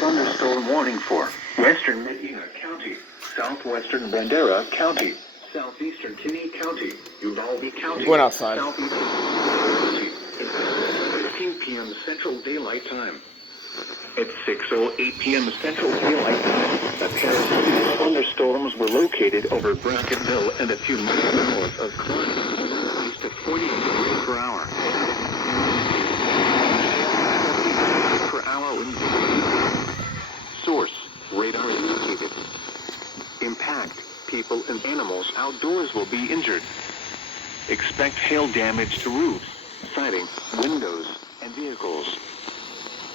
thunderstorm warning for western Medina County, southwestern Bandera County, southeastern Kinney County, Uvalde County. Went outside. 15 p.m. Central Daylight Time. At 6:08 p.m. Central Daylight Time, a pair of serious thunderstorms were located over Brackettville and a few miles north of Klein, east of 40 miles per hour. Source, radar indicated. Impact, people and animals outdoors will be injured. Expect hail damage to roofs, siding, windows, and vehicles.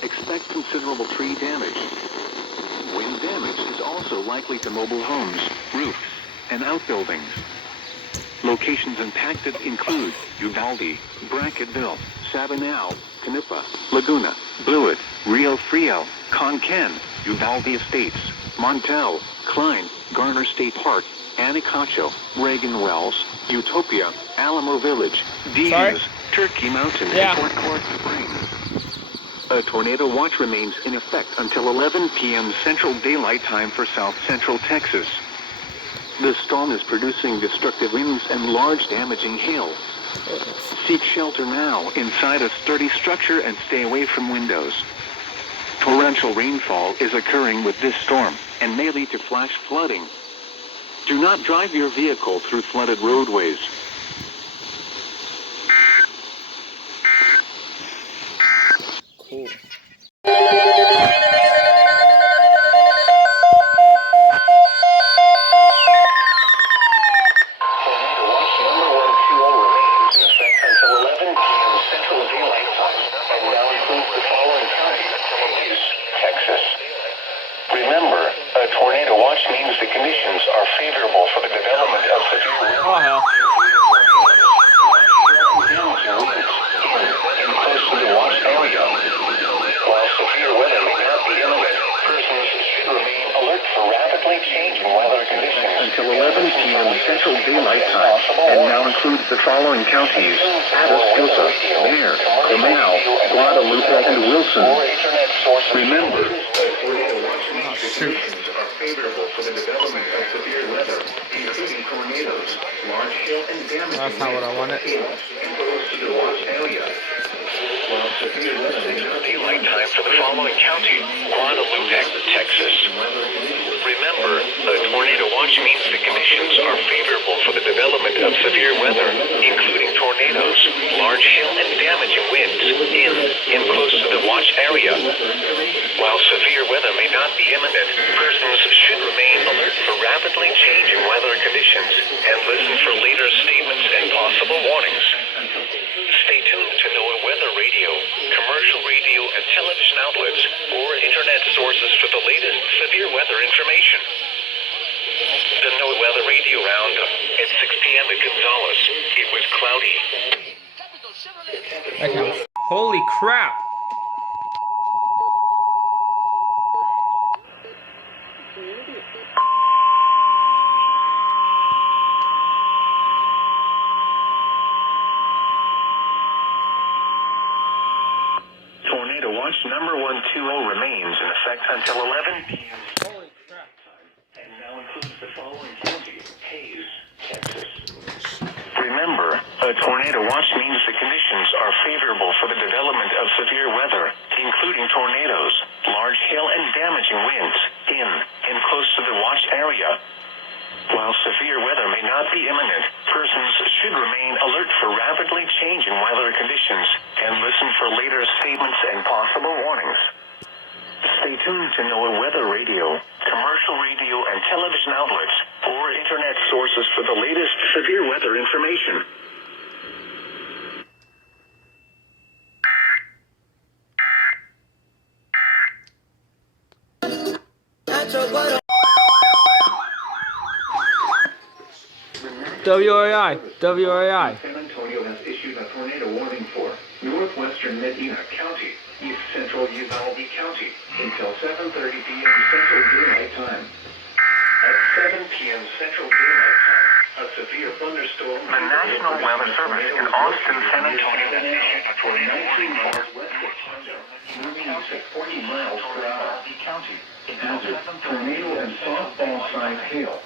Expect considerable tree damage. Wind damage is also likely to mobile homes, roofs, and outbuildings. Locations impacted include Uvalde, Brackettville, Sabinal, Canipa, Laguna, Blewett, Rio Frio, Concan, Uvalde Estates, Montel, Klein, Garner State Park, Anacacho, Reagan Wells, Utopia, Alamo Village, Deans, Turkey Mountain, and Fort Clark Springs. A tornado watch remains in effect until 11 p.m. Central Daylight Time for South Central Texas. The storm is producing destructive winds and large damaging hail. Seek shelter now inside a sturdy structure and stay away from windows. Torrential rainfall is occurring with this storm and may lead to flash flooding. Do not drive your vehicle through flooded roadways. Cool. Remember, a tornado watch means the conditions are favorable for the development of severe weather. Oh, hell. In close to the watch area. While severe weather may not be imminent, persons should remain alert for rapidly changing weather conditions until 11 p.m. Central Daylight Time, and now includes the following counties: Atascosa, Bexar, Comal, Guadalupe, and Wilson. Remember, conditions are favorable for the development of severe weather, including tornadoes, large hail, and damage. That's not what I wanted. Close to the watch area. While severe weather may not be daylight time for the following county: Guadalupe, Texas. Remember, a tornado watch means the conditions are favorable for the development of severe weather, including tornadoes, large hail, and damaging winds in close to the watch area. While severe weather may not be imminent, persons should remain alert for rapidly changing weather conditions and listen for later statements and possible warnings. Stay tuned to NOAA weather radio, commercial radio and television outlets, or internet sources for the latest severe weather information. The NOAA weather radio roundup at 6 p.m. at Gonzales. It was cloudy. Okay. Holy crap! Tornado watch number 120 remains in effect until 11 p.m. Holy crap. And now includes the following county: Hayes, Texas. Remember, a tornado watch means the conditions are favorable for the development of severe weather, including tornadoes, large hail, and damaging winds in close to the watch area. While severe weather may not be imminent, persons should remain alert for rapidly changing weather conditions and listen for later statements and possible warnings. Stay tuned to NOAA weather radio, commercial radio and television outlets, or internet sources for the latest severe weather information. WAI. San Antonio has issued a tornado warning for northwestern Medina County, east central Uvalde County, until 7:30 p.m. Central Daylight Time. At 7 p.m. Central Daylight Time, a severe thunderstorm. The National Weather Service in Austin, San Antonio has issued a tornado warning for west of Hondo, moving out at 40 miles per hour. Hazard, tornado and softball-sized hail.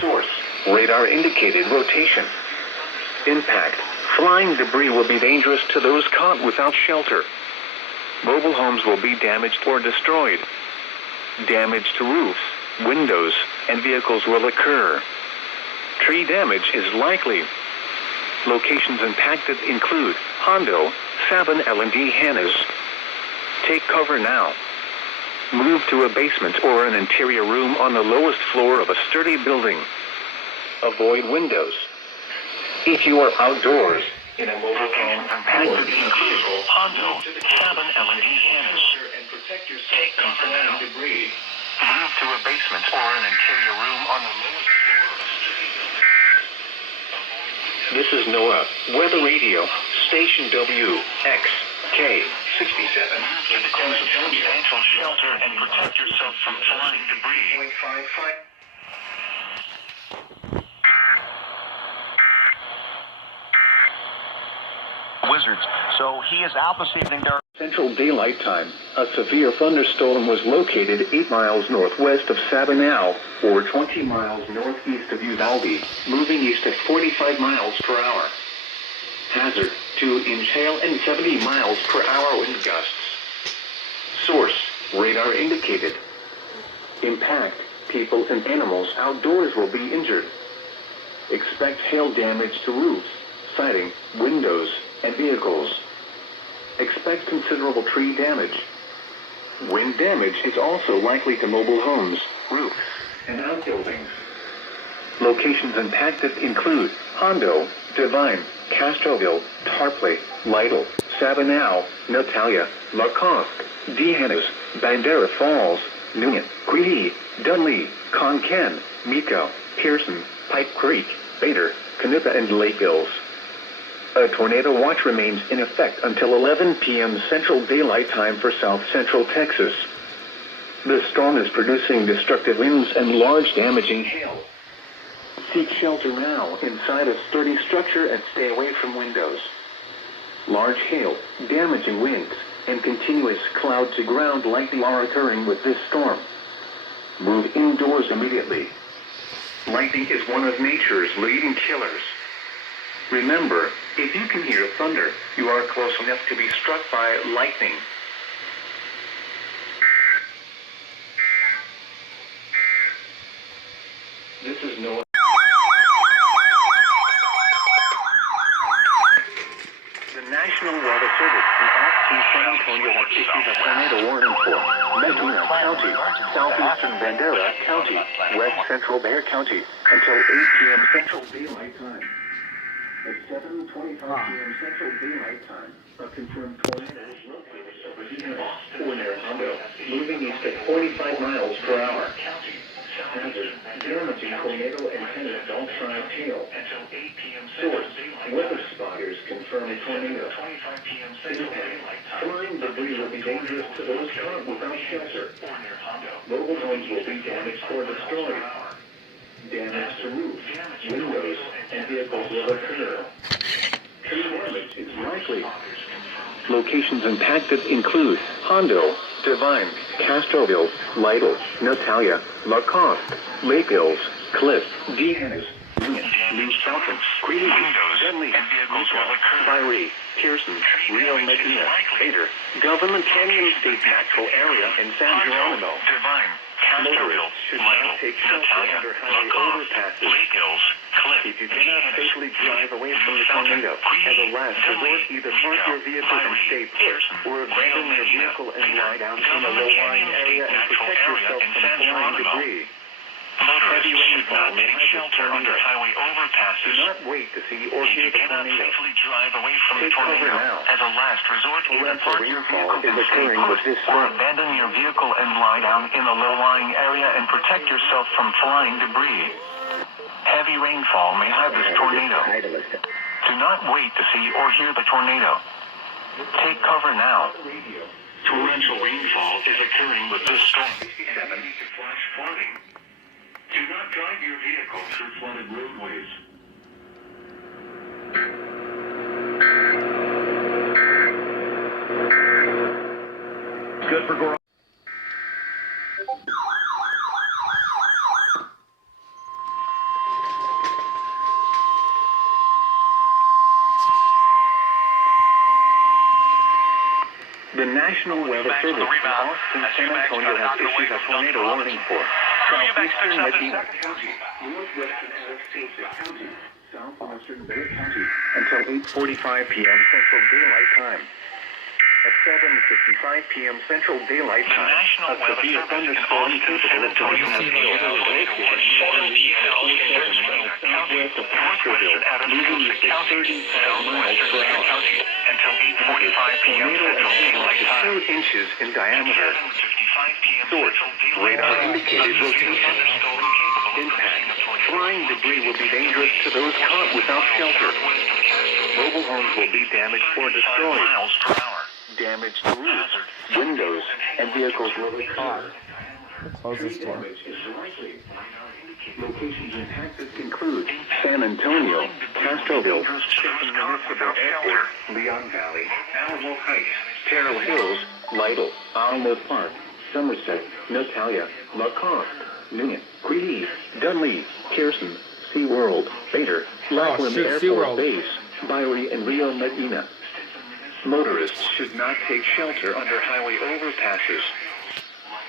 Source, radar indicated rotation. Impact, flying debris will be dangerous to those caught without shelter. Mobile homes will be damaged or destroyed. Damage to roofs, windows, and vehicles will occur. Tree damage is likely. Locations impacted include Hondo, Sabin L&D Hannes. Take cover now. Move to a basement or an interior room on the lowest floor of a sturdy building. Avoid windows. If you are outdoors, in a mobile home, impacted include Hondo, Sabin L&D Hannes. Take cover now. Debris. Move to a basement or an interior room on the lowest floor of a sturdy building. This is NOAA Weather Radio, Station WXK67. Get a close substantial shelter and protect yourself from flying debris. Wizards. So he is out this evening. Central Daylight Time, a severe thunderstorm was located 8 miles northwest of Sabinal, or 20 miles northeast of Uvalde, moving east at 45 miles per hour. Hazard, 2-inch hail and 70 miles per hour wind gusts. Source, radar indicated. Impact, people and animals outdoors will be injured. Expect hail damage to roofs, siding, windows, and vehicles. Expect considerable tree damage. Wind damage is also likely to mobile homes, roofs, and outbuildings. Locations impacted include Hondo, Devine, Castroville, Tarpley, Lytle, Sabinal, Natalia, Lacoste, Dehannes, Bandera Falls, Newman, Quee, Dunley, Concan, Miko, Pearson, Pipe Creek, Bader, Canupa, and Lake Hills. A tornado watch remains in effect until 11 p.m. Central Daylight Time for South Central Texas. The storm is producing destructive winds and large damaging hail. Seek shelter now inside a sturdy structure and stay away from windows. Large hail, damaging winds, and continuous cloud to ground likely are occurring with this storm. Move indoors immediately. Lightning is one of nature's leading killers. Remember, if you can hear thunder, you are close enough to be struck by lightning. This is NOAA. The National Weather Service in Austin, San Antonio has issued a tornado warning for Medina County, southeastern Bandera County, west central Bexar County, until 8 p.m. Central Daylight Time. At 7:25 p.m. Central Daylight Time, a confirmed tornado is located over Boston or near Hondo, moving east at 45 miles per hour. Hazard, damaging tornado antenna belt-sized hail. Source, weather spotters confirm tornado. Impact, flying debris will be dangerous to those caught without shelter. Mobile homes will be damaged or destroyed. Damage to roofs, windows, and vehicles will occur. Tree damage is likely. Locations impacted include Hondo, Devine, Castroville, Lytle, Natalia, Lacoste, Lake Hills, Cliff, Dehannes, New Falcon, Creedy, Dunley, and vehicles will occur. Fiery, Pearson, Rio Medina, Bader, Government Canyon State Natural Area, and San Geronimo. Devine, Castroville, Lytle, Natalia, Lacoste, Lake Hills, Cliff. If you cannot safely drive away from the tornado, as a last resort, either park your vehicle and stay put, or abandon your vehicle and lie down in a low-lying area and protect yourself from flying debris. Heavy rainfall may shelter under highway overpasses. Do not wait to see or hear the tornado. Safely drive away from the tornado. As a last resort, either park your vehicle and stay put, or abandon your vehicle and lie down in a low-lying area and protect yourself from flying debris. Heavy rainfall may have this tornado. Do not wait to see or hear the tornado. Take cover now. Torrential rainfall is occurring with this storm. 67 flash flooding. Do not drive your vehicle through flooded roadways. Good for garage. The National Weather Back to the Service in rebound. Austin, As San Eubanks Antonio got has out of the way issued a from tornado Duncan warning for Eubanks southeastern picks up Medina his- County, northwestern Atascosa County, southwestern Bexar County until 8:45 p.m. Central Daylight Time. At 7:55 p.m. Central Daylight The Time, National a Weather severe Service in thunderstorm Austin, San capable of Antonio producing has a tornado issued a located warning in for Lee, EAS in southwest County, of Castroville, northwestern moving Atascosa at County, 35 miles southwestern per Bexar hour. County until 8:45 p.m. Tornado Central and Daylight is Time. 2 inches in diameter. 7:55 p.m. Source, Central Daylight radar Time. indicated rotation. Thunderstorm capable of Impact. producing a tornado. Flying debris will be dangerous to those caught without shelter. Mobile homes will be damaged or destroyed. Miles per hour. Damaged roofs, windows, and vehicles will be caught. Close this door. Locations impacted include San Antonio, Castroville, Stinson Municipal Airport, Leon Valley, Alamo Heights, Terrell Hills, Lytle, Alamo Park, Somerset, Natalia, LaCrosse, Newton, Greeley, Dunlea, Pearson, SeaWorld, Bader, Lackland shoot, Air SeaWorld. Force Base, Byrie, and Rio Medina. Motorists should not take shelter under highway overpasses.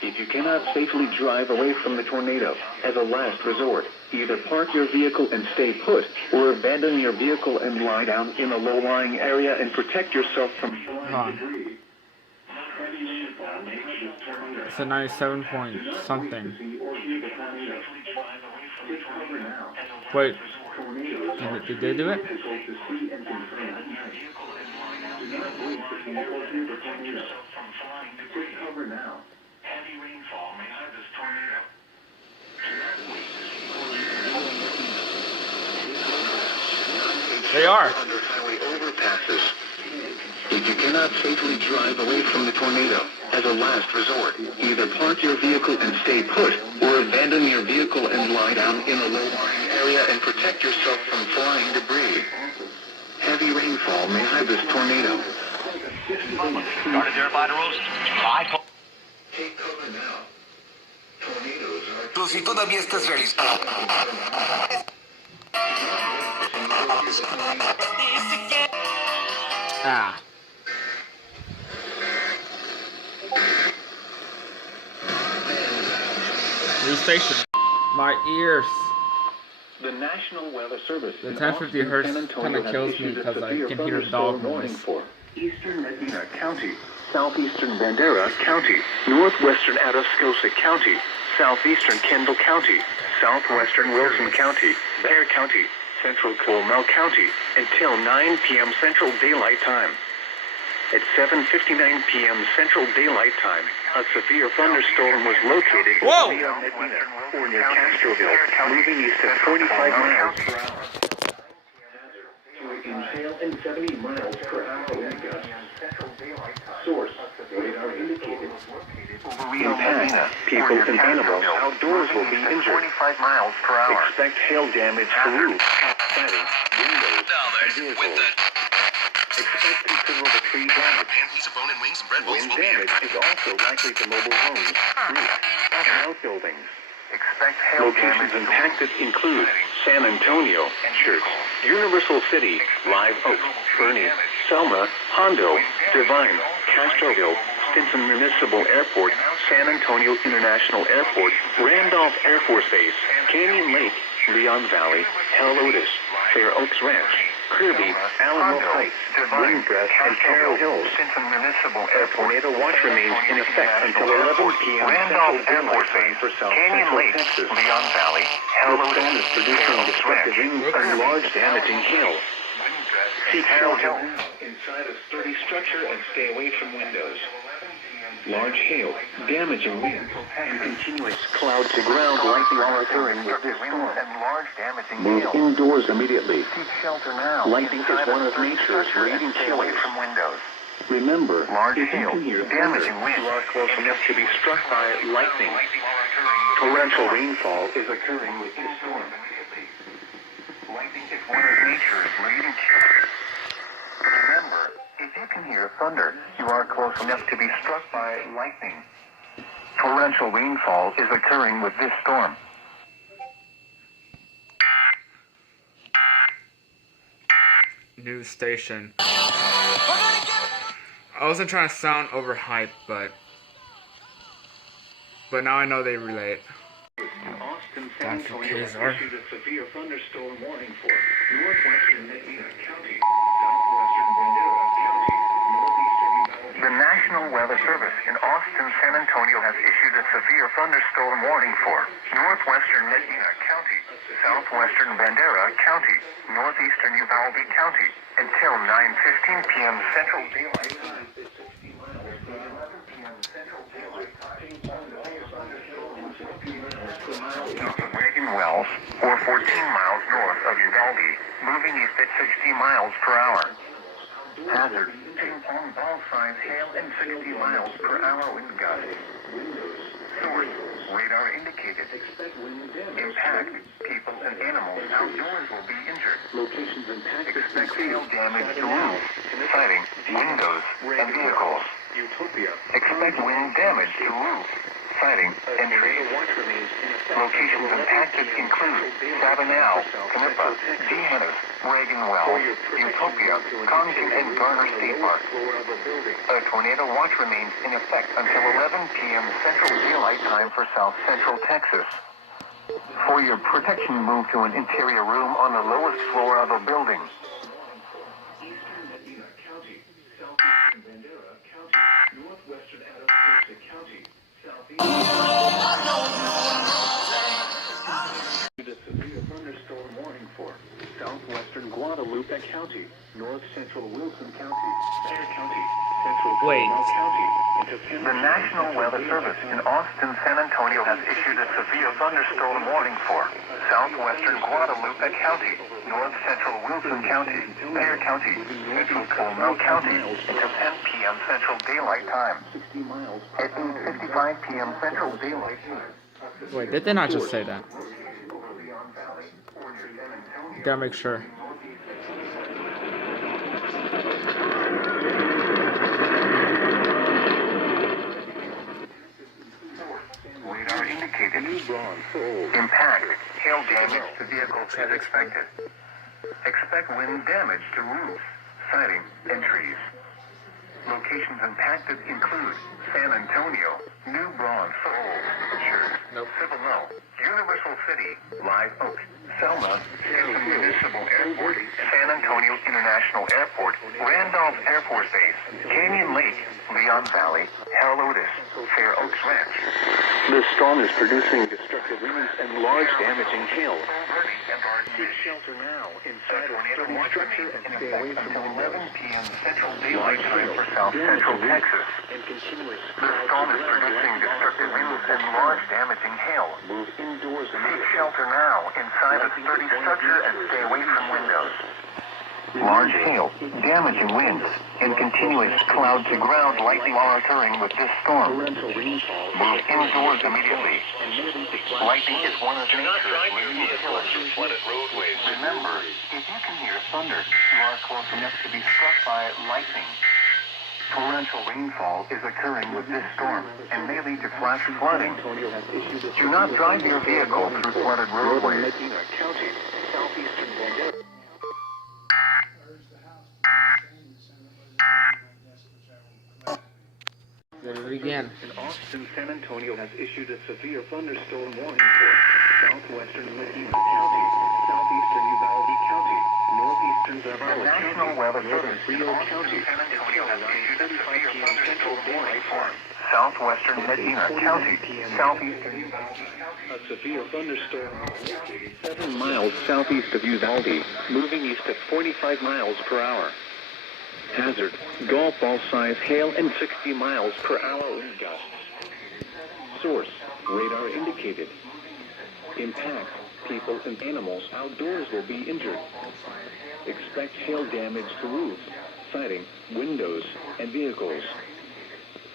If you cannot safely drive away from the tornado, as a last resort, either park your vehicle and stay put, or abandon your vehicle and lie down in a low-lying area and protect yourself from On. It's a 97 point something. Wait, did they do it? They are. Under highway overpasses. If you cannot safely drive away from the tornado, as a last resort, either park your vehicle and stay put, or abandon your vehicle and lie down in a low-lying area and protect yourself from flying debris. Heavy rainfall may hide this tornado. Started there by the roast. Take cover now. Tornadoes are... Tú si todavía estás realizando. Ah. New station. My ears. The National Weather Service The in 1050 Austin, hertz San Antonio kinda kills has me issued a because I severe can hear thunderstorm dog warning noise. for eastern Medina County, southeastern Bandera County, northwestern Atascosa County, southeastern Kendall County, southwestern Wilson County, Bexar County, central Coleman County, until 9 p.m. Central Daylight Time. At 7:59 p.m. Central Daylight Time, a severe thunderstorm was located Whoa! near Medina, or near Castroville, moving east at 45 miles per hour. Inhale and 70 miles per hour wind gusts. Source, radar indicated. Impact, people and animals outdoors will be injured. 45 miles per hour. Expect hail damage to roofs, siding, windows, and vehicles. Expect considerable tree damage. And piece of bone and wings and bread rolls Wind will be damage is also likely to mobile homes, roofs, and outbuildings. Expect hail Locations damage to impacted include San Antonio, Church, Universal City, Live Oak, Fernie, Selma, Hondo, Divine, Castroville, Stinson Municipal Airport, San Antonio International Airport, Randolph Air Force Base, Canyon Lake, Leon Valley, Helotes, Fair Oaks Ranch, Kirby, Alamo Heights, Windbreath, and Terrell Hills. Stinson Municipal A tornado watch remains in effect until 11 p.m. Randolph Central Air Daylight Force Time Base, for South Canyon Central Lake, Texas. Leon Valley, The storm is Helotes, producing destructive winds and large damaging hail. Seek shelter inside a sturdy structure and stay away from windows. Large hail, damaging winds, and continuous cloud-to-ground lightning are occurring with this storm. large damaging Move hail. indoors immediately. Seek shelter now. Lightning is inside one a of sturdy nature's structure and leading stay away killers. from windows. Remember, Large if you hail, can hear damaging thunder, winds. you are close enough to be struck by lightning. Torrential rainfall is occurring with this storm. Lightning is one of nature's leading killers. Remember, if you can hear thunder, you are close enough to be struck by lightning. Torrential rainfall is occurring with this storm. News station. I wasn't trying to sound overhyped, but now I know they relate. Austin, San That's the Antonio case, are. issued a severe thunderstorm warning for northwestern Medina County, southwestern Bandera County, northeastern Uvalde. The National Weather Service in Austin, San Antonio has issued a severe thunderstorm warning for northwestern Medina County, southwestern Bandera County, northeastern Uvalde County until 9:15 p.m. Central Daylight Time. Reagan Wells, or 14 miles north of Uvalde, moving east at 60 miles per hour. Hazard, ping-pong ball size hail and 60 miles per hour wind gusts. Source, radar indicated. Impact, people and animals outdoors will be injured. Locations impacted. Expect hail damage to roofs, siding, windows, and vehicles. Utopia. Expect wind damage to roofs, siding, and trees. Locations impacted include Sabinal, Canipa, Dehennis, Reagan Wells, Utopia, Congdon, and Garner State Park. A tornado watch remains in effect until 11 p.m. Central Daylight Time for South Central Texas. For your protection, move to an interior room on the lowest floor of a building. Eastern Medina County, southeastern Bandera County, northwestern Atascosa County, the severe thunderstorm warning for southwestern Guadalupe County, north central Wilson County, Bexar County, central Coronado County. The National Weather Service in Austin, San Antonio has issued a severe thunderstorm warning for southwestern Guadalupe County, north central Wilson County, Bexar County, central Coronado County until 10 p.m. Central Daylight Time. At 8:55 p.m. Central Daylight Time. Wait, did they not just say that? Gotta make sure. Radar indicated. Impact. Hail damage to vehicles as expected. Expect wind damage to roofs, siding, and trees. Locations impacted include San Antonio, New Braunfels, Cibolo, Universal City, Live Oak, Selma, Houston Municipal Airport, San Antonio International Airport, Randolph Air Force Base, Canyon Lake, Leon Valley, Helotes, Fair Oaks Ranch. The storm is producing destructive winds and large damaging hail. Seek shelter now inside a sturdy structure and stay away from 11 p.m. Central Daylight Time for South Central Texas. The storm is producing destructive winds and large damaging hail. Move indoors and seek shelter now inside a sturdy structure and stay away from windows. Large hail, damaging winds, and continuous cloud-to-ground lightning are occurring with this storm. Move indoors immediately. Lightning is one of nature's leading killers. Remember, if you can hear thunder, you are close enough to be struck by lightning. Torrential rainfall is occurring with this storm and may lead to flash flooding. Do not drive your vehicle through flooded roadways. Did it again. In Austin, San Antonio has issued a severe thunderstorm warning for southwestern Medina County, southeastern Uvalde County, northeastern Zavala County. The National Weather Service in Austin, San Antonio has issued a severe thunderstorm warning for southwestern Medina County, southeastern Uvalde County. A severe thunderstorm 7 miles southeast of Uvalde, moving east at 45 miles per hour. Hazard, golf ball size hail and 60 miles per hour wind gusts. Source, radar indicated. Impact, people and animals outdoors will be injured. Expect hail damage to roofs, siding, windows, and vehicles.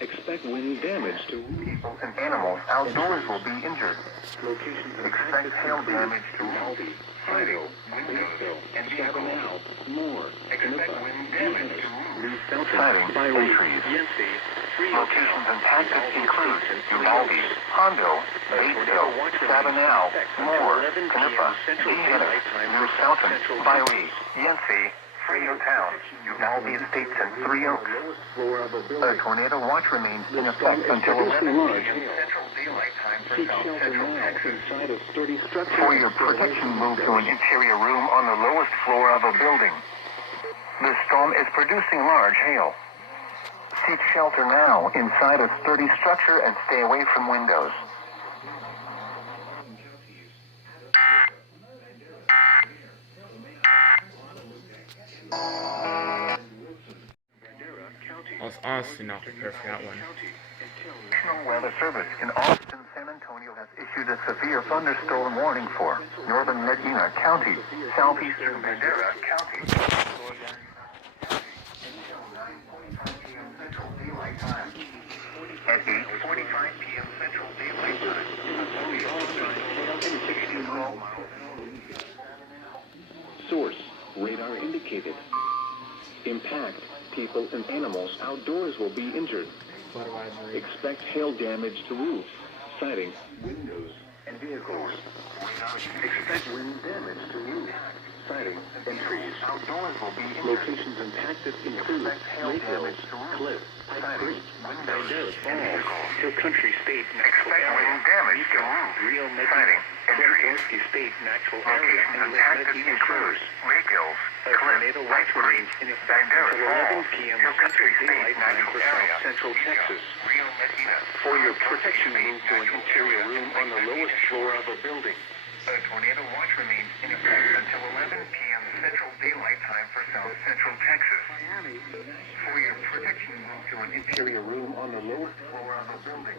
Expect wind damage to people and animals outdoors will be injured. Locations expect hail damage to Aldi, siding, windows, and vehicles. More. Expect wind damage to roofs, siding, and trees. Locations impacted include Uvalde, Hondo, Batesville, Sabinal, Moore, Canipa, Dehennis, New Southton, Byrie, Yancey, Frio Town, Uvalde Estates, and Three Oaks. A tornado watch remains in effect until 11 p.m. Central Daylight Time for South Central Texas. For your protection, move to an interior room on the lowest floor of a building. The storm is producing large hail. Seek shelter now inside a sturdy structure and stay away from windows. I was honestly not prepared for that one. National Weather Service in Austin, San Antonio has issued a severe thunderstorm warning for northern Medina County, southeastern Madera County. At 8:45 p.m. Central Daylight Time, Source, radar indicated. Impact, people and animals outdoors will be injured. Flood advisory. Expect hail damage to roofs, siding, windows, and vehicles. Expect wind damage to roofs, siding, and trees. outdoors will be injured. Locations impacted include Hail damage to Cliff, siding, windows, Falls, Hill Country State Expect wind damage to roof, siding, and trees. State Natural Locations impacted include Lake Hills, Cliff, Whitebird, Bandera Falls, Hill Country State Natural Area, Central Texas. Rio Medina. For your protection, move to an interior room on the lowest floor of a building. A tornado watch remains in effect until 11 p.m. Central Daylight Time for South Central Texas. For your protection, move to an interior room on the lowest floor of a building.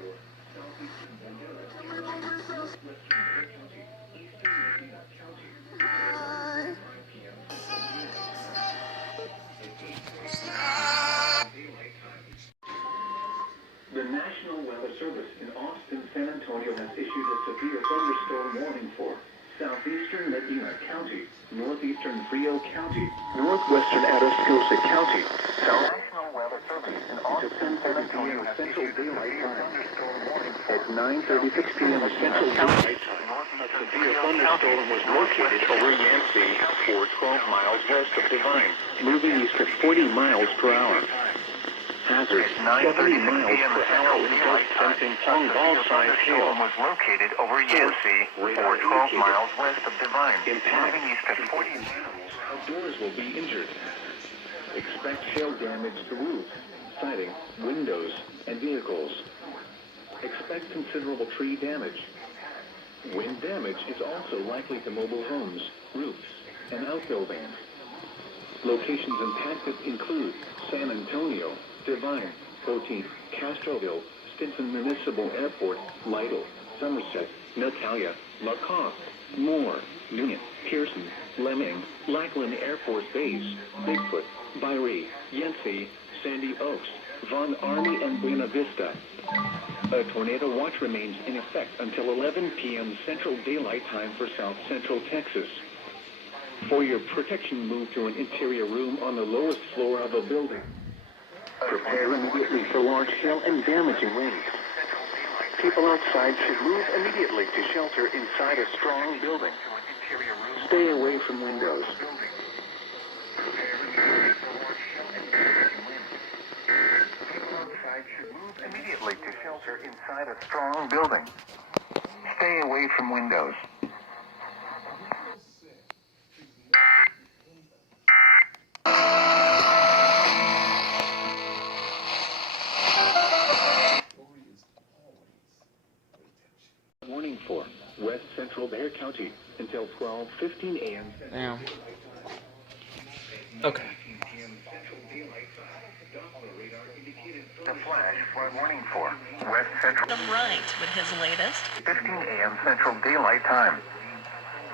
The National Weather Service in Austin, San Antonio has issued a severe thunderstorm warning for southeastern Medina County, northeastern Frio County, northwestern Atascosa County, South National Weather Service in Austin, San Antonio has Central issued a Daylight severe Time. thunderstorm warning for At 9:36 p.m. Central Daylight Time, a severe thunderstorm was located over Yancey, 12 miles west of Divine, moving east at 40 miles per hour. Hazard, 70 miles per hour with dark sensing tongue ball-sized hail. was located over Yancey, 12 miles west of Divine, moving east at 40 miles. Outdoors will be injured. Expect hail damage to roofs, siding, windows, and vehicles. Expect considerable tree damage. Wind damage is also likely to mobile homes, roofs, and outbuildings. Locations impacted include San Antonio, Divine, Poteet, Castroville, Stinson Municipal Airport, Lytle, Somerset, Natalia, Lacoste, Moore, Newton, Pearson, Lemming, Lackland Air Force Base, Bigfoot, Byrie, Yancey, Sandy Oaks, Von Army, and Buena Vista. A tornado watch remains in effect until 11 p.m. Central Daylight Time for South Central Texas. For your protection, move to an interior room on the lowest floor of a building. Prepare immediately for large hail and damaging winds. People outside should move immediately to shelter inside a strong building. Stay away from windows. Immediately to shelter inside a strong building. Stay away from windows. Warning for West Central Bexar County until 12:15 a.m. Damn. Okay. The flash flood warning for West Central. Right with his latest. 15 a.m. Central Daylight Time.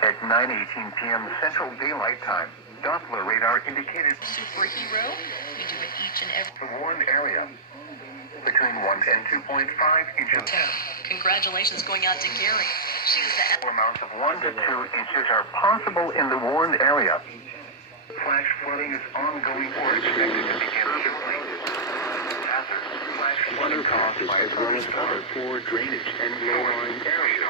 At 9:18 p.m. Central Daylight Time, Doppler radar indicated Superhero. We do it each and every. the warned area between 1 and 2.5 inches. Congratulations going out to Gary. She was the. Amounts of 1 to 2 inches are possible in the warned area. Flash flooding is ongoing or expected to begin shortly. Hazard, flash flooding caused by as well as other poor drainage and low-lying areas.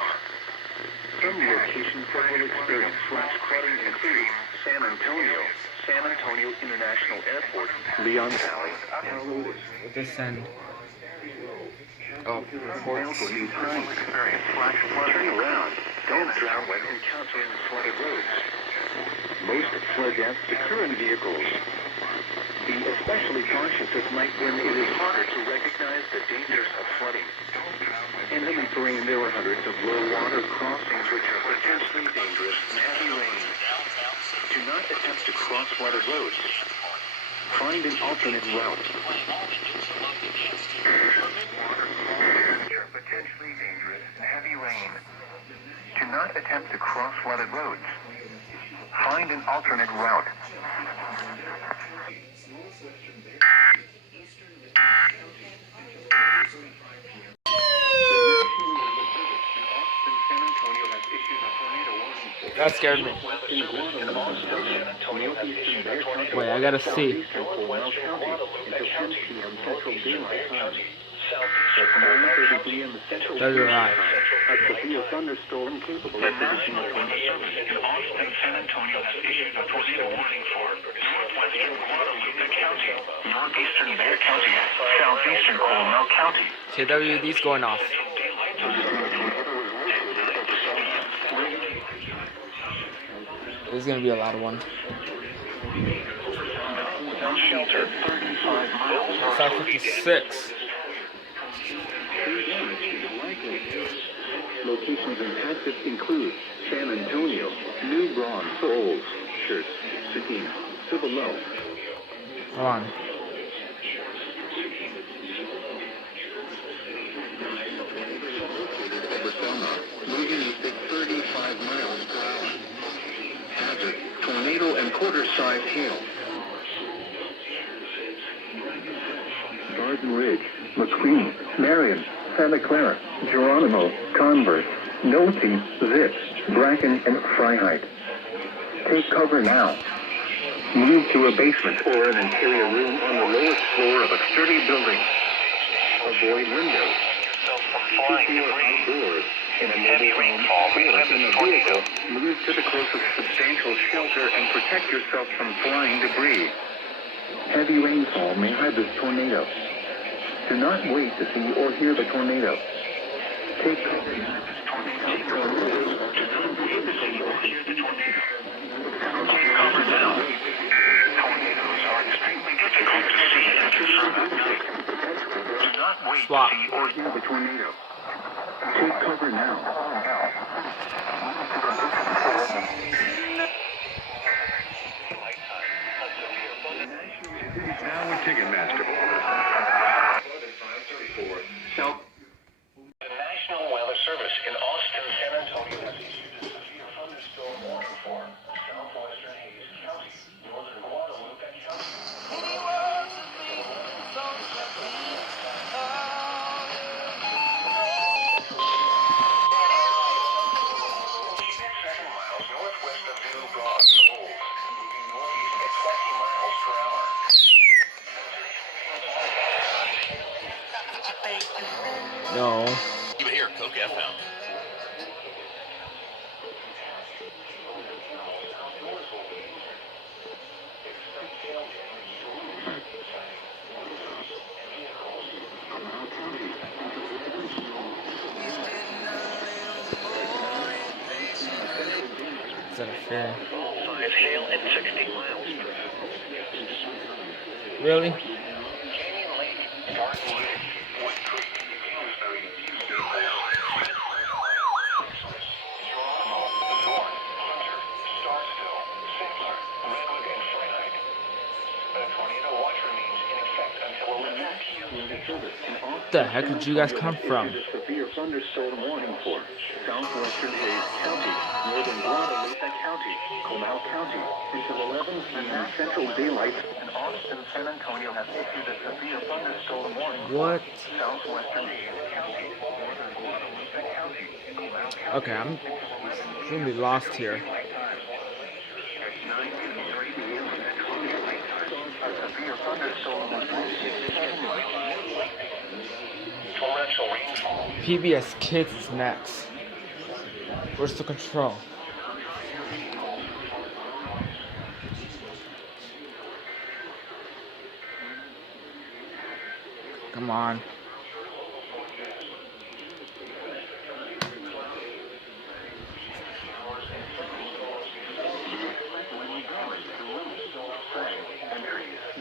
Some locations that will experience flash flooding include San Antonio, San Antonio International Airport, Leon Valley, Palos. This end. Oh, reports. Turn around. Don't drown when encountering flooded roads. Most flood deaths occur in vehicles. Be especially cautious at night when it is harder to recognize the dangers of flooding. In heavy terrain, there are hundreds of low water crossings which are potentially dangerous in heavy rain. Do not attempt to cross flooded roads. Find an alternate route. Potentially dangerous in heavy rain. Do not attempt to cross flooded roads. Find an alternate route. That scared me. Wait, I gotta see. There's your eye. A severe thunderstorm capable of producing a tornado. In Austin, San Antonio has issued a tornado warning for northwestern Guadalupe County, northeastern Bexar County, southeastern Coronel County. KWD's going off. This is gonna be a loud one. Shelter 35 miles. South 56. Locations impacted include San Antonio, New Braunfels, Church, Sedina, Cibolo. Hold on. Moving at 35 miles per hour. Hazard, tornado and quarter-size hail. Garden Ridge, McQueen, Marion, Santa Clara, Geronimo, Converse, Nolte, Zip, Bracken, and Freiheit. Take cover now. Move to a basement or an interior room on the lowest floor of a sturdy building. Avoid windows. Keep your outdoors. In a heavy rainfall, in a vehicle, move to the closest substantial shelter and protect yourself from flying debris. Heavy rainfall may hide this tornado. Do not wait to see or hear the tornado. Take cover now. Take cover now. Tornadoes are extremely difficult to see and confirm at night. Do not wait to see or hear the tornado. Take cover now. Now with Ticketmaster. The National Weather Service in Austin, San Antonio has issued a severe thunderstorm warning for southwestern Hayes County, northern Guadalupe County. No. Keep it here, Coke FM. Is that a fair? Size hail at 60 miles per hour. Really? Canyon Lake, Garden Ridge, Wood Creek, Kingsbury, Geronimo, Zorn, Hunter, Starsville, Sinclair, Redwood, and Freiheit. The tornado watch remains in effect until 11 p.m. What the heck did you guys come from? A severe thunderstorm warning for southwestern Hayes County, northern Guadalupe County, Comal County, until 11 p.m. Central Daylight. And Austin, San Antonio has issued a severe thunderstorm warning. What? Southwestern Hayes County, northern Guadalupe County, Comal County. Okay, I'm gonna be lost here. At 9:53 p.m. Central Daylight Time, a severe thunderstorm was torrential rainfall. PBS Kids is next. Where's the control? Come on.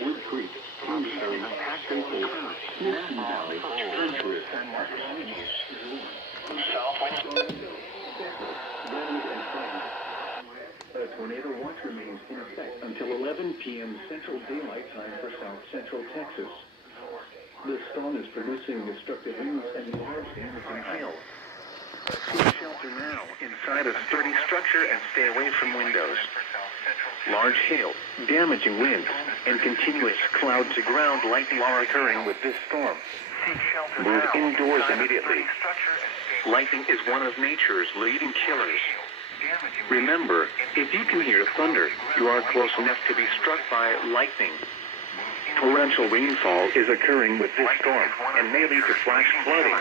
Wood Creek, Kingsbury, Staples, Smithson Valley, Trenchwood, a tornado watch remains in effect until 11 p.m. Central Daylight Time for South Central Texas. The storm is producing destructive winds and large damaging hail. Seek shelter now inside a sturdy structure and stay away from windows. Large hail, damaging winds, and continuous cloud-to-ground lightning are occurring with this storm. Move indoors immediately. Lightning is one of nature's leading killers. Remember, if you can hear thunder, you are close enough to be struck by lightning. Torrential rainfall is occurring with this storm and may lead to flash flooding.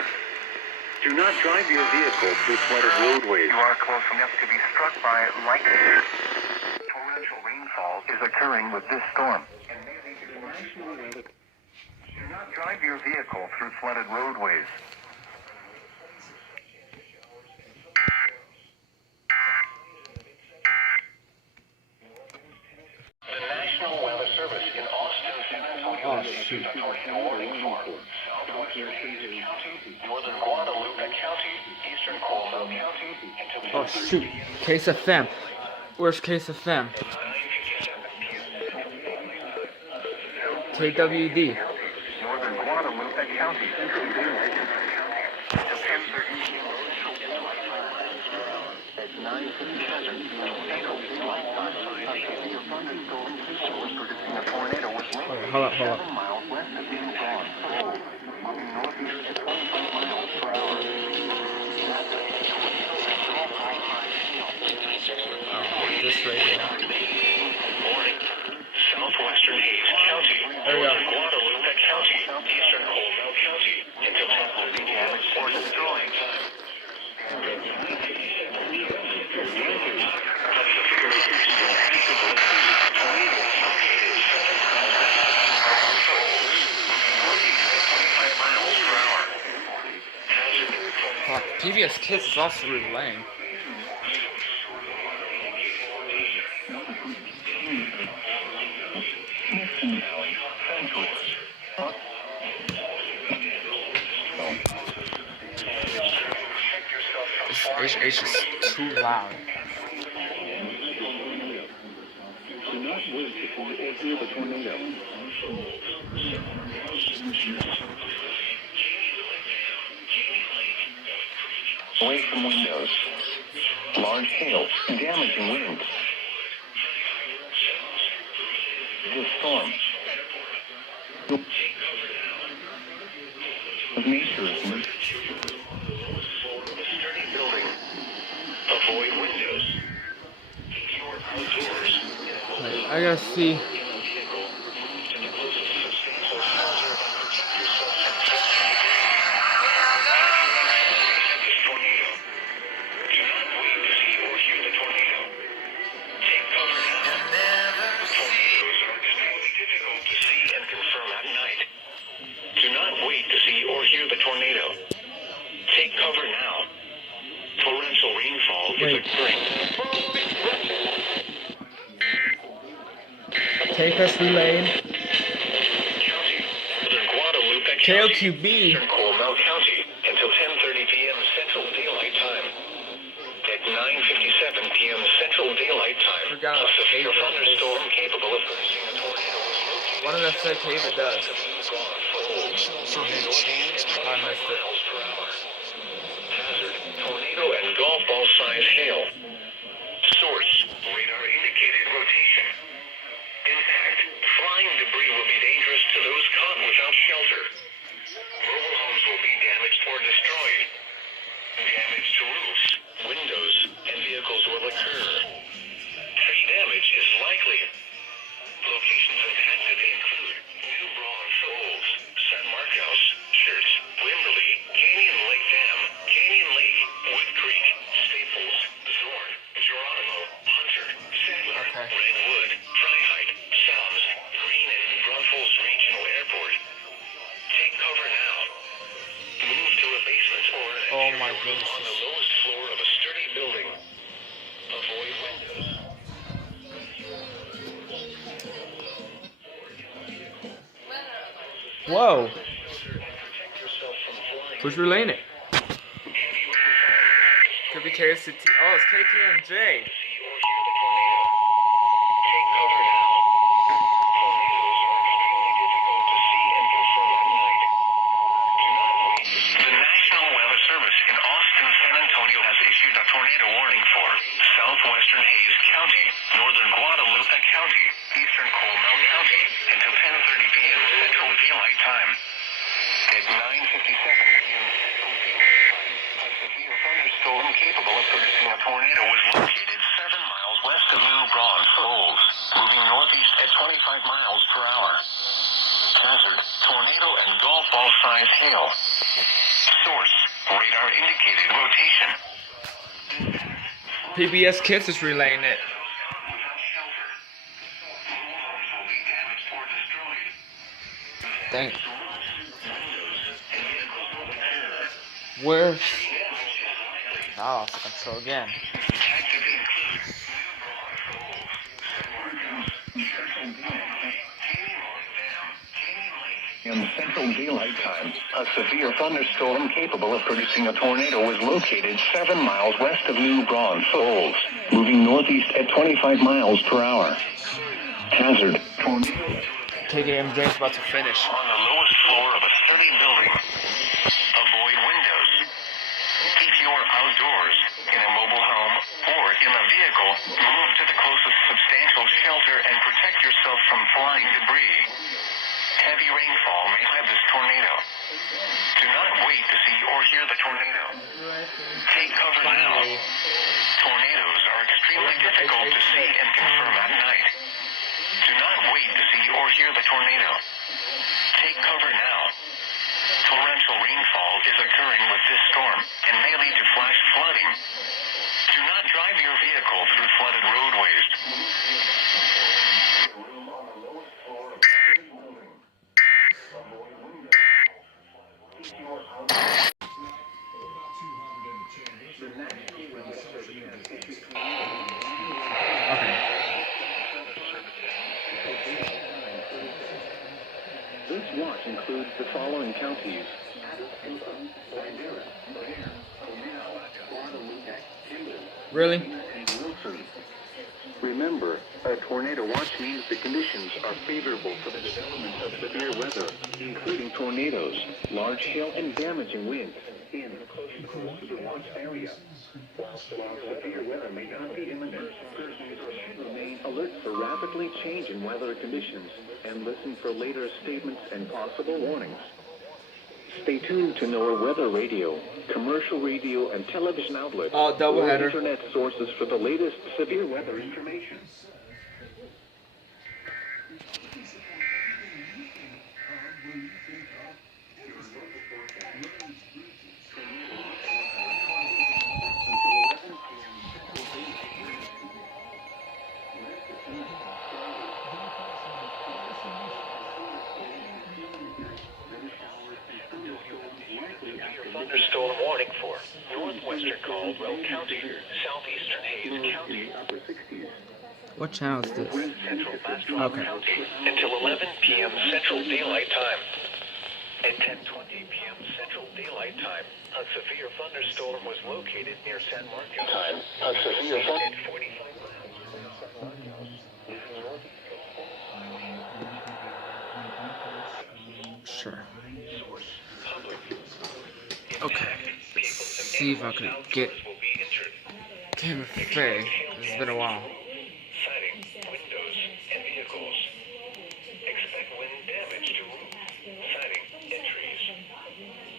Do not drive your vehicle through flooded roadways. You are close enough to be struck by lightning. Torrential rainfall is occurring with this storm. Do not drive your vehicle through flooded roadways. The National Weather Service in Austin, San Antonio, Oh, shoot. a tornado warning for southwestern Hayes County, northern Guadalupe County, eastern Coleman County, until Oh shoot. Case FM. Where's Case FM? KWD. northern Guadalupe County, central daylight until 10:30 at 9:57 central daylight time. A severe thunderstorm was producing a tornado with winds Okay, hold up. 7 miles west of New Orleans, moving northeast at 25 miles per hour. This right here. Southwestern Hayes County, There we go. northern Guadalupe County, eastern Coleman County, until 10:30 damaged or destroyed. PBS Kids is also really lame. This HH is too loud. Do not wait to hear the tornado. Away from windows. Large hail, damaging winds. This storm. Of nature. Sturdy building. Avoid windows. Your outdoors. Wait, I gotta see. Take us relayed. KOQB. Coleman County until 10:30 p.m. Central Daylight Time. At 9:57 p.m. Central Daylight Time, Forgot a about severe Cable. thunderstorm capable of producing a tornado was located. One of them said Cable does. So had chance. I missed it. Miles per hour. Hazard: tornado and golf ball size hail. Source: radar indicated rotation. Impact: flying debris will be dangerous to those caught without shelter. Mobile homes will be damaged or destroyed. Damage to roofs, windows, and vehicles will occur. Tree damage is likely. Locations impacted include New Braunfels, San Marcos, Church, Wimberley, Canyon Lake Dam, Canyon Lake, Wood Creek, Staples, cover now. Move to a basement or an Oh my exterior room goodness. on the lowest floor of a sturdy building. Avoid windows. Whoa. Protect yourself from flying. Who's relaying it? Could be KSCT. Oh, it's KKMJ. See or hear the tornado. Take cover now. Tornadoes are extremely difficult to see and confirm at night. Do not wait. The National Weather Service in Austin, San Antonio has issued a tornado warning for southwestern Hayes County, northern Guadalupe County, eastern Coleman County, until 10:30 p.m. Central Daylight Time. At 9:57 p.m. Central Daylight Time, a severe thunderstorm capable of producing a tornado was located 7 miles west of New Braunfels, moving northeast at 25 miles per hour. Hazard, tornado and golf ball size hail. Source, radar indicated rotation. PBS Kids is relaying it. Without shelter. Homes will be damaged or destroyed. Dang. Roofs, windows, and vehicles will be cleared. Where? Damage is likely. Oh, it's control again. Detected include New Braunfels, San Marcos, in Central Daylight Time, a severe thunderstorm capable of producing a tornado was located 7 miles west of New Braunfels, moving northeast at 25 miles per hour. Hazard, tornado. KKMJ is about to finish. On the lowest floor of a sturdy building. Avoid windows. If you're outdoors, in a mobile home, or in a vehicle, move to the closest substantial shelter and protect yourself from flying debris. Heavy rainfall may lead this tornado. Do not wait to see or hear the tornado. Take cover now. Tornadoes are extremely difficult to see and confirm at night. Do not wait to see or hear the tornado. Take cover now. Torrential rainfall is occurring with this storm and may lead to flash flooding. Do not drive your vehicle through flooded roadways. Okay. This watch includes the following counties. Really? Remember, a tornado watch means the conditions are favorable for the development of severe weather, including tornadoes, large hail, and damaging winds in close to the watch area. While severe weather may not be imminent, persons should remain alert for rapidly changing weather conditions and listen for later statements and possible warnings. Stay tuned to NOAA Weather Radio, commercial radio, and television outlets, Oh, doubleheader. or internet sources for the latest severe weather information. Thunderstorm warning for northwestern Caldwell County, southeastern Hayes County, What channel is this? central Bastrop Okay. County, until 11 p.m. Central Daylight Time. At 10:20 p.m. Central Daylight Time, a severe thunderstorm was located near San Marcos. A severe thunderstorm. Sure. Okay. Let's see if I can get Tim Faye. It's been a while. Siding, windows, and vehicles. Expect wind damage to roof, siding, and trees.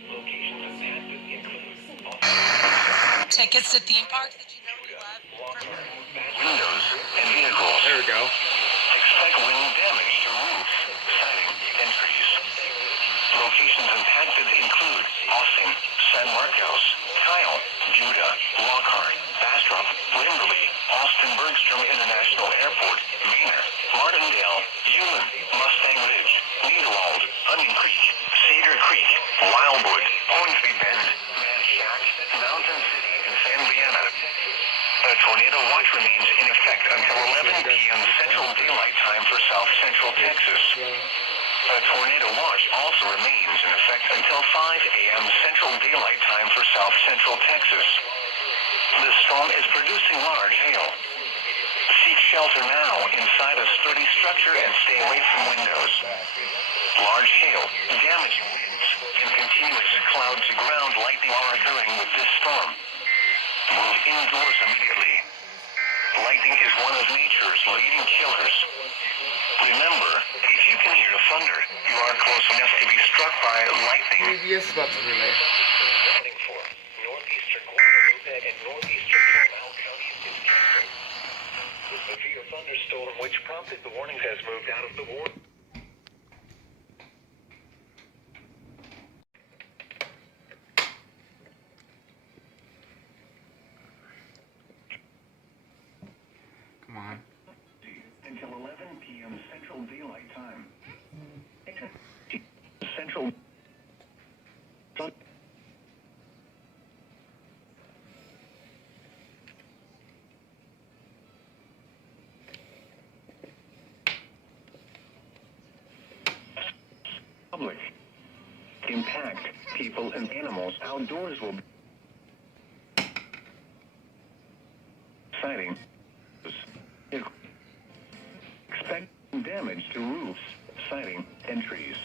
Locations impacted include Tickets to theme parks that you know you love for free. windows and vehicles. There we go. Expect wind damage to roof, siding, and trees. Locations impacted include Austin, San Marcos, Kyle, Judah, Lockhart, Bastrop, Limberley, Austin Bergstrom International Airport, Manor, Martindale, Human, Mustang Ridge, Needwald, Onion Creek, Cedar Creek. Wildwood, Hornsby Bend, Manchac, Mountain City, and San Leandro. A tornado watch remains in effect until 11 p.m. Central Daylight Time for South Central Texas. A tornado watch also remains in effect until 5 a.m. Central Daylight Time for South Central Texas. The storm is producing large hail. Seek shelter now inside a sturdy structure and stay away from windows. Large hail, damaging winds, and continuous cloud-to-ground lightning are occurring with this storm. Move indoors immediately. Lightning is one of nature's leading killers. Remember, if you can hear thunder, you are close enough to be struck by lightning. EAS got to relay. Warning for northeastern Guadalupe and northeastern Comal counties is canceled. The severe thunderstorm which prompted the warning has moved out of the warning. Come on. Until 11 p.m. Central Daylight Time. Central. Public. Impact people and animals outdoors will be sighting. Expect damage to roofs, siding, and trees.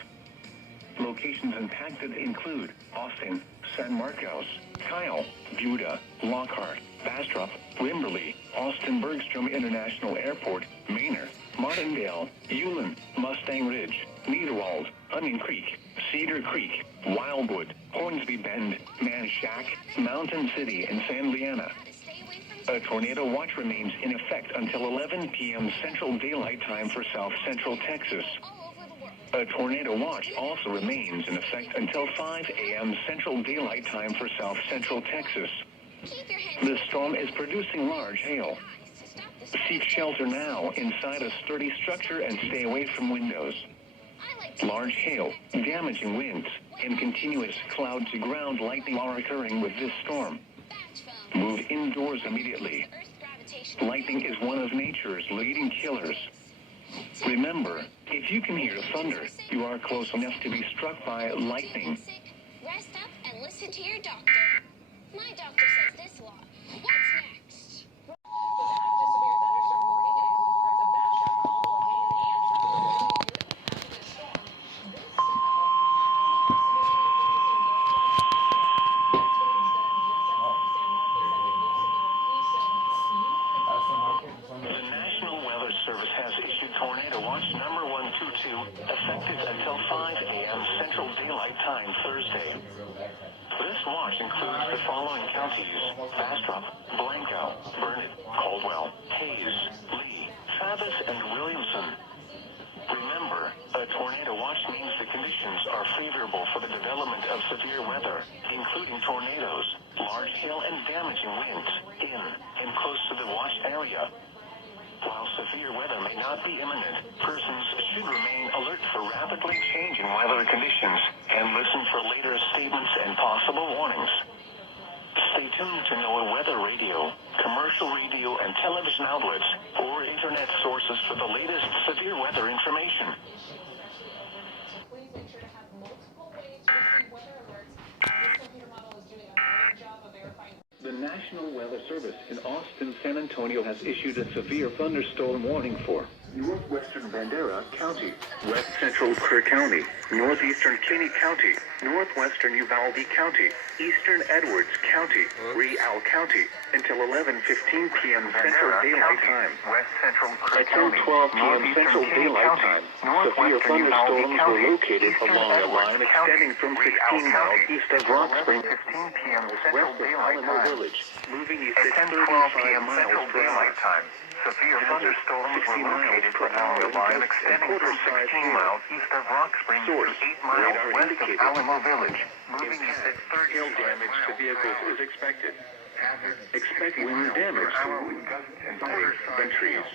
Locations impacted include Austin, San Marcos, Kyle, Buda, Lockhart, Bastrop, Wimberley, Austin Bergstrom International Airport, Manor, Martindale, Ulen, Mustang Ridge, Niederwald, Onion Creek, Cedar Creek, Wildwood, Hornsby Bend, Manchac, Mountain City, and San Leandro. A tornado watch remains in effect until 11 p.m. Central Daylight Time for South Central Texas. A tornado watch also remains in effect until 5 a.m. Central Daylight Time for South Central Texas. The storm is producing large hail. Seek shelter now inside a sturdy structure and stay away from windows. Large hail, damaging winds, and continuous cloud-to-ground lightning are occurring with this storm. Move indoors immediately. Lightning is one of nature's leading killers. Remember, if you can hear thunder, you are close enough to be struck by lightning. Rest up and listen to your doctor. My doctor says this law. What's next? The National Weather Service has issued Tornado Watch number 122, effective until 5 a.m. Central Daylight Time Thursday. This watch includes the following counties: Bastrop, Blanco, Burnett, Caldwell, Hayes, Lee, Travis, and Williamson. Remember, a tornado watch means the conditions are favorable for the development of severe weather, including tornadoes, large hail, and damaging winds in and close to the watch area. While severe weather may not be imminent, persons should remain alert for rapidly changing weather conditions and listen for later statements and possible warnings. Stay tuned to NOAA weather radio, commercial radio and television outlets, or internet sources for the latest severe weather information. Please make sure to have multiple ways to receive weather alerts. This computer model is doing a great job of verifying. The National Weather Service in Austin, San Antonio has issued a severe thunderstorm warning for northwestern Bandera County, west central Kerr County, northeastern Kinney County, northwestern Uvalde County, eastern Edwards County, Real County, until 11:15 p.m. Central Daylight Time. West central Kerr County, 12 p.m. Central Daylight Time. Severe thunderstorms were located along a line extending from 16 miles east of Rock Spring, 15 p.m. west of Alamo Village, moving east at 35 miles per hour. Severe thunderstorms were located along the line extending from 16 miles east of Rock Spring to 8 miles west of Alamo Village, moving east at 30 hail damage to vehicles is expected. Expect wind damage to roofs and trees.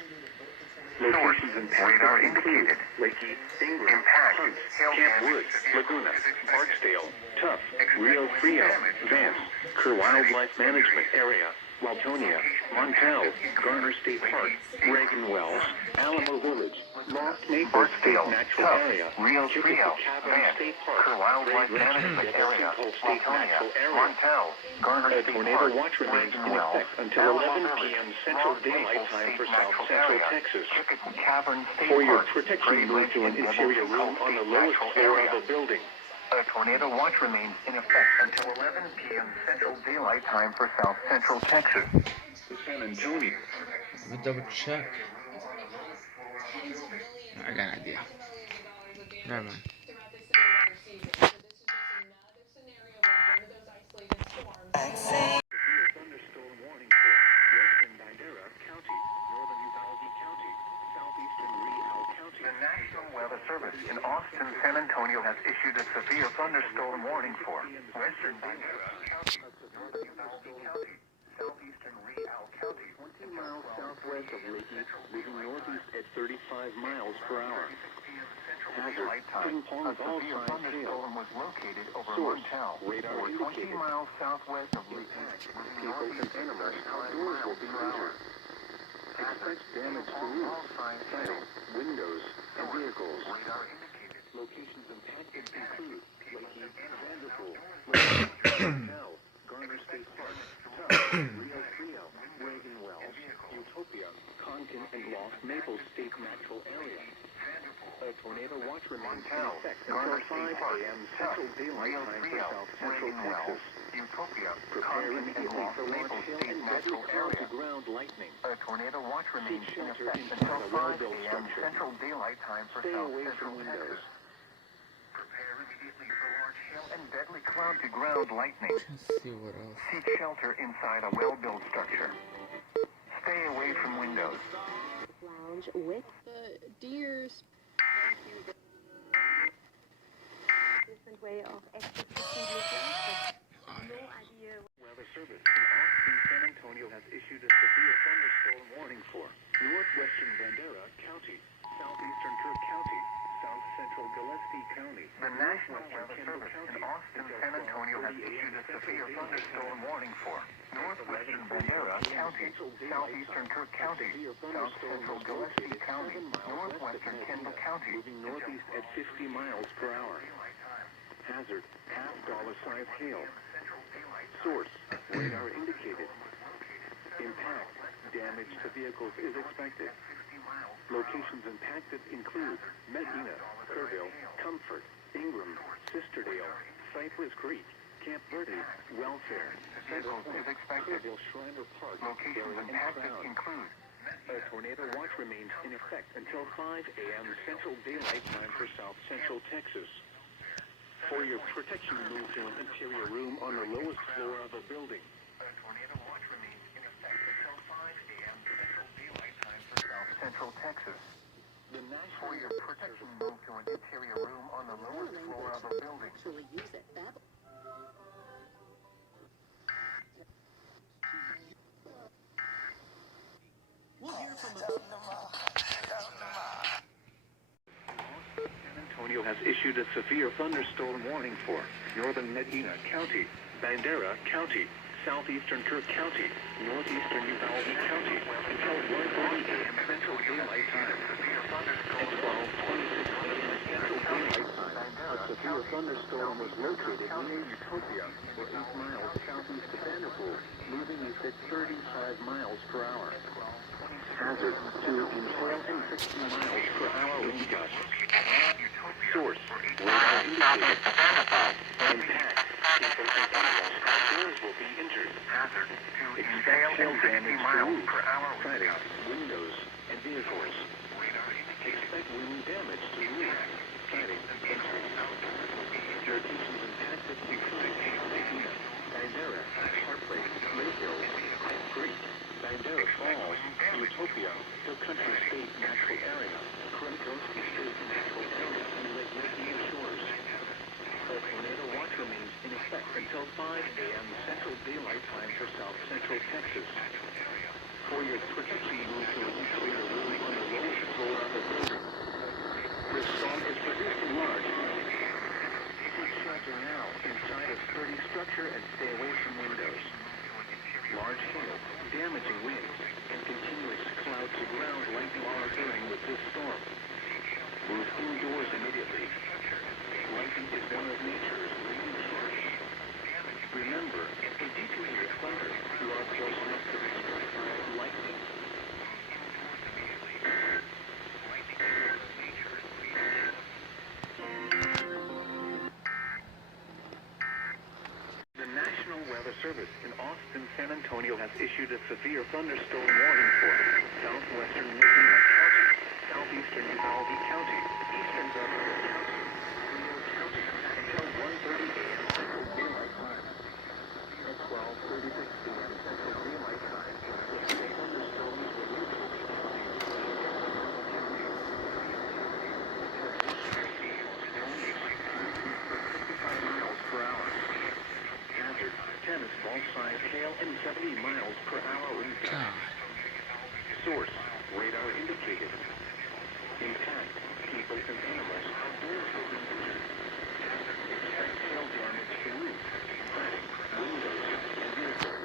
Locations impacted include Lakey, Ingram, Hunts, Camp Woods, Laguna, Barksdale, Tough, Rio Frio, Vance, Kerr Wildlife Management Area, Waltonia, Montel, Garner State Park, Reagan Wells, Alamo Village, Lost Maple State Barksdale, Natural Tough, Area, Rio Frio, Cavern Vance, State Park, Kerr Wildlife Ray Management Gretchen, Area, Temple State Waltonia, Natural Area. Montel, Garner A State tornado Park, watch remains Reagan in Wells, effect until Alamo 11 Village, p.m. Central Lost Daylight Maple Time State for South Natural Central Area, Texas. Cavern State For your Park, protection, Ray move to an Gretchen, interior Temple room on the State lowest Natural floor Area. of the building. A tornado watch remains in effect until 11 p.m. Central Daylight Time for South Central Texas. San Antonio. Let me double check. I got an idea. Never mind. throughout this severe weather season. So this is just another scenario where one of those isolated storms. Thunderstorm warning for western Bandera County, northern Uvalde County, southeastern Real County. The National Weather Service in Austin, San Antonio has issued a severe thunderstorm warning for western Bandera County, northern Uvalde County, southeastern Real County, 20 miles southwest of Leahy, moving northeast at 35 miles per hour. Hazard, ping pong A of all severe size hail. thunderstorm was located over Source, Montel, radar 20 indicated. miles southwest of Leahy, People and animals outdoors will be injured. Expect damage to roofs, siding, windows, and vehicles. Radar indicated. Locations impacted include Leahy, Vanderpool, Montel, Garner State Park, Tuck, Rio Frio, Reagan Wells, Utopia, Conkin, and Lost Maple State Natural Area. A tornado watch remains in effect until 5 a.m. Central Daylight Time for South Central Texas. Utopia, Prepare Conkin, and immediately Lost for large Maple hail State and deadly Natural cloud Area. to ground lightning. A tornado watch remains in shelter effect inside until a 5 well-built a.m. structure. Central Daylight Time for Stay South away Central from windows. Texas. Prepare immediately for large hail and deadly cloud to ground lightning. Let's see what else. Seek shelter inside a well-built structure. Stay away from windows. Lounge with the deers. Different way of executing your life, but no idea. Weather Service in Austin, San Antonio has issued a severe thunderstorm warning for northwestern Bandera County, southeastern Kirk County, south central Gillespie County. The National Weather Service in Austin, San Antonio has issued a severe thunderstorm warning for northwestern Bandera County, southeastern Kirk County, south central Gillespie County, northwestern Kendall County. Moving northeast at 50 miles per hour. Hazard, half-dollar size hail. Source, radar indicated. Impact, damage to vehicles is expected. Locations impacted include Medina, Kerrville, Comfort, Ingram, Sisterdale, Cypress Creek, Camp Verde, Welfare, Cedar Point, Kerrville Shriner Park, Locations Berry, and impacted Crown. include A tornado watch remains in effect until 5 a.m. Central Daylight Time for South Central Texas. For your protection, move to an interior room on the lowest floor of a building. a tornado watch remains in effect until 5 a.m. Central Daylight Time for South Central Texas. The For National your protection, move to an interior room on the lowest floor of a building. Actually use it. That San Antonio has issued a severe thunderstorm warning for northern Medina County, Bandera County, southeastern Kirk County, northeastern Uvalde County, until 1:30 a.m. Central Daylight Time. At 12:26 a.m. Central Daylight Time, a severe thunderstorm was located near Utopia, or 8 miles southeast of Vanderpool, moving east at 35 miles per hour. Hazard to inhale and 60 miles per hour wind gusts. Source, radar indicated. Impact, people and animals outdoors will be injured. Hazard to Expect inhale hail and 60 damage to miles roofs, per hour. siding, windows, and vehicles. Radar indicated. Expect wind damage to roofs, siding, and fences. Locations impacted include Medina, Bandera, Heartbreak, Mayfield, Pipe Creek, Bandera Falls, Utopia, Hill Country State Natural Area, Krenkoski State Natural Area, and Lake Medina Shores. A tornado watch remains in effect until 5 a.m. Central Daylight Time for South Central Texas. For your protection, move to an interior room on the lowest floor of the building. This storm is producing large. Seek shelter now inside large hail, damaging winds, and continuous cloud-to-ground lightning are occurring with this storm. Move indoors immediately. Lightning is one of nature's leading killers. Remember, if you can hear thunder, you are close enough to be struck by lightning. The National Weather Service in Austin, San Antonio has issued a severe thunderstorm warning for southwestern Medina County, southeastern Uvalde County, eastern Beverly County, Frio County, until 1:30 a.m. Central Daylight Time. At 12:36 p.m. Central Daylight Time, the same thunderstorms were reported in miles per hour. Hazard, tennis ball-sized hail and 70 miles per hour wind speed. Source, radar indicated. Impact, people and animals outdoors will be injured. Expect hail damage to roofs, siding, windows, and vehicles.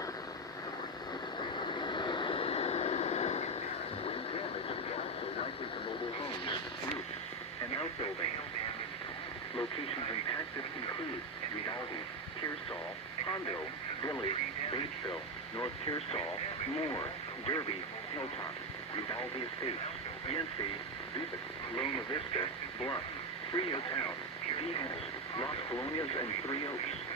Wind damage is also likely to mobile homes, roofs, and outbuildings. Locations impacted include Uvalde, Pearsall, Hondo, Dilley, Batesville, North Pearsall, Moore, Derby, Hilltop, Uvalde Estates, Yancey, Vivint, Loma Vista, Bluff, Frio Town, EAS, Las Colonias, and Three Oaks.